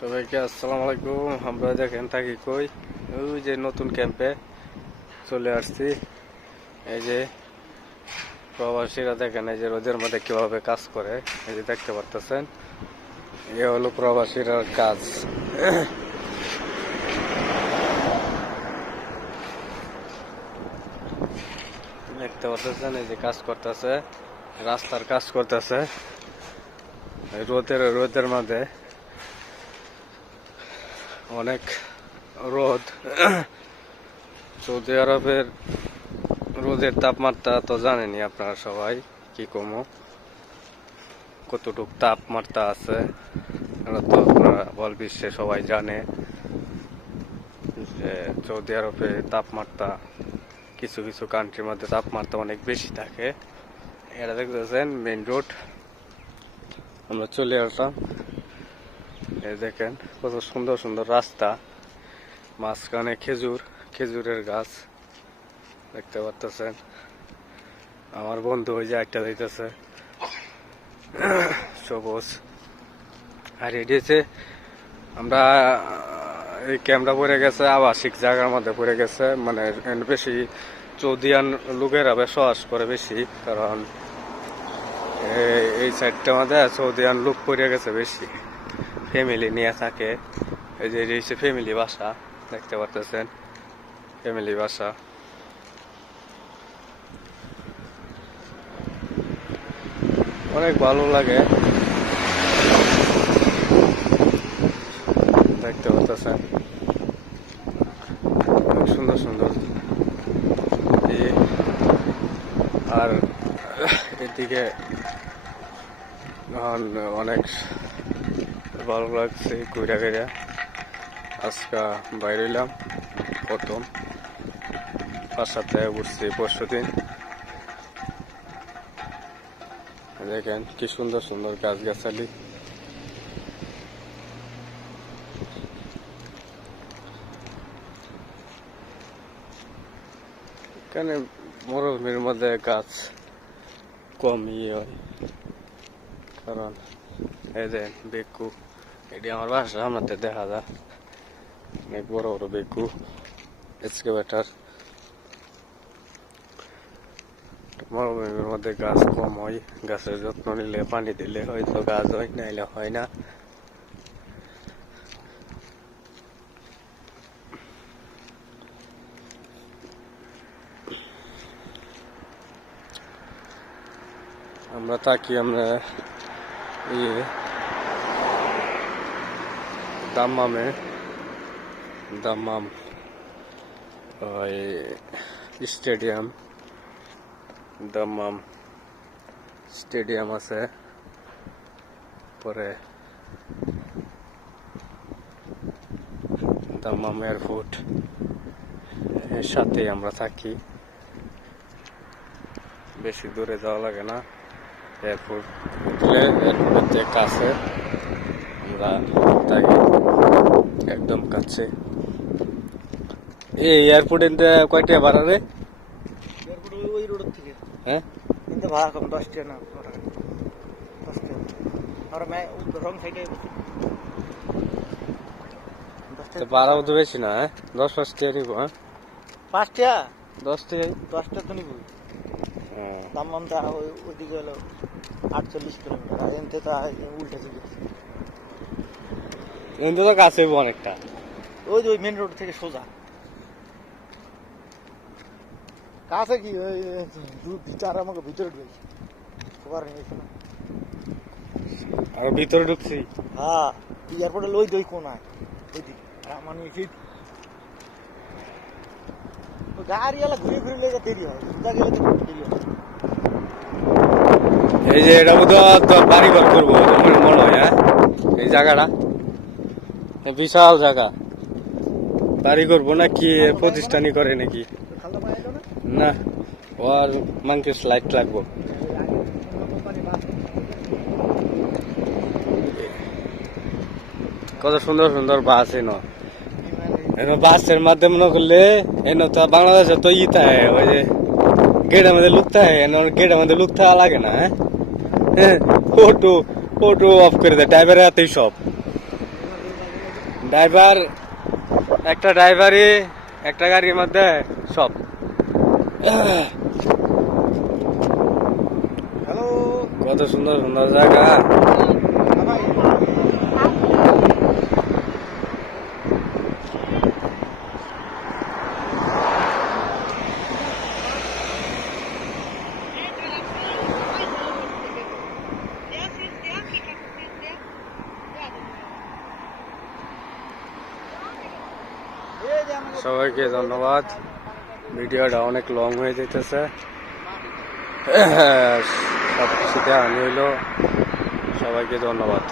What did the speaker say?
সবাইকে আসসালামু আলাইকুম। আমরা দেখেন থাকি কই? ওই যে নতুন ক্যাম্পে চলে আসছি। এই যে প্রবাসীরা দেখেন, এই যে রোদের মধ্যে কীভাবে কাজ করে, এই যে দেখতে পারতেছেন। এ হলো প্রবাসীরা কাজ। দেখতে পারতেছেন, এই যে কাজ করতেছে, রাস্তার কাজ করতেছে। রোদের রোদের মধ্যে অনেক রোদ। সৌদি আরবের রোদের তাপমাত্রা তো জানেনি আপনারা সবাই, কি কমো? কতটুক তাপমাত্রা আছে তো আপনারা বল বিশ্বে সবাই জানে যে সৌদি আরবে তাপমাত্রা, কিছু কিছু কান্ট্রির মধ্যে তাপমাত্রা অনেক বেশি থাকে। এটা দেখতেছেন মেইন রোড আমরা চলে আসলাম। দেখেন, কত সুন্দর সুন্দর রাস্তা। মাঝখানে খেজুর, খেজুরের গাছ। দেখতে পারতেছেন? আমার বন্ধু ওই যে একটা দিতেছে। সবুজ। আর এটি আমরা, এই ক্যামেরা পড়ে গেছে, আবাসিক জায়গার মধ্যে পড়ে গেছে। মানে বেশি চৌদিয়ান লোকেরা বসবাস করে বেশি, কারণ এই সাইডটার মধ্যে চৌদিয়ান লোক পড়ে গেছে বেশি। ফ্যামিলি নিয়ে থাকে। এই যে হচ্ছে ফ্যামিলি বাসা, দেখতে পারতেছেন? ফ্যামিলি বাসা। অনেক ভালো লাগে। দেখতে পারতেছেন? সুন্দর সুন্দর। আর এদিকে অনেক ভালো লাগছে ঘুরে ঘুরে। আজকে বাইরে এলাম, প্রথম। বাসাতে উঠছি, পরশু দিন। দেখেন কি সুন্দর সুন্দর গাছ গাছালি এখানে মরুভূমির মধ্যে গাছ কম ইয়ে হয়। কারণ এদের বেকু এটি আমার বাসার সামনে দেখা যায় অনেক বড় বড় বেকু এক্সকেভেটার মরুভূমির মধ্যে গাছ কম হয় গাছের যত্ন নিলে পানি দিলে হয়তো গাছ হয় নাইলে হয় না আমরা থাকি আমরা ইয়ে দাম্মামে দাম্মাম, ওই স্টেডিয়াম। দাম্মাম স্টেডিয়াম আছে। পরে দাম্মাম এয়ারপোর্ট, এর সাথেই আমরা থাকি। বেশি দূরে যাওয়া লাগে না। এয়ারপোর্ট এয়ারপোর্টের যে কাছে আমরা থাকি একদম কাছে। এই এয়ারপোর্টের কয়টা ভাড়া রে? এয়ারপোর্ট ওই- রোডের থেকে। হ্যাঁ? কিন্তু ভাড়া কম দশ টাকা না টাকা। দশ টাকা আর আমি রং সাইডে তো টাকা তো বেশি না হ্যাঁ? দশ পাঁচ টাকা নিবো হ্যাঁ? পাঁচ টাকা? দশ টাকাই দশ টাকা তো নিব হ্যাঁ। দাম ওই ওইদিকে হলো আটচল্লিশ কিলোমিটার। এমতে তো উল্টে দিকে তো কাছে অনেকটা। ওই যে ওই মেন রোড থেকে সোজা। কাছে কি? ওই দু ভিতর আমাকে ভিতরে ঢুকেছে। সবার নিয়েছে না আর ভিতরে ঢুকছি। হ্যাঁ এয়ারপোর্টে ওই দই কোনায়। ওই দিক আর আমার নিয়েছি গাড়িওয়ালা ঘুরে ঘুরে লেগে দেরি হয়। সোজা গেলে তো দেরি হয়। এই যে এটা বোধ বাড়ি ঘর করব মনে হয় হ্যাঁ? এই জায়গাটা। বিশাল জায়গা। বাড়ি করব না কি প্রতিষ্ঠানই করে নাকি? না না ও আর মাংকে স্লাইড লাগবো। কত সুন্দর সুন্দর বাস এনো। এনো বাসের মাধ্যমে না করলে এনো তো বাংলাদেশে তো ই থাকে ওই যে গেটের মধ্যে লুকতে হয় এনো গেটের মধ্যে লুক থাকা লাগে না হ্যাঁ? ফটো ফটো অফ করে দেয় ড্রাইভারের হাতেই সব। ড্রাইভার একটা ড্রাইভারই একটা গাড়ির মধ্যে সব। হ্যালো কত সুন্দর সুন্দর জায়গা ভাই এই যে আমাকে সবাইকে ধন্যবাদ। ভিডিওটা অনেক লং হয়ে যেতেছে। সব কিছুতে আমি হইল। সবাইকে ধন্যবাদ।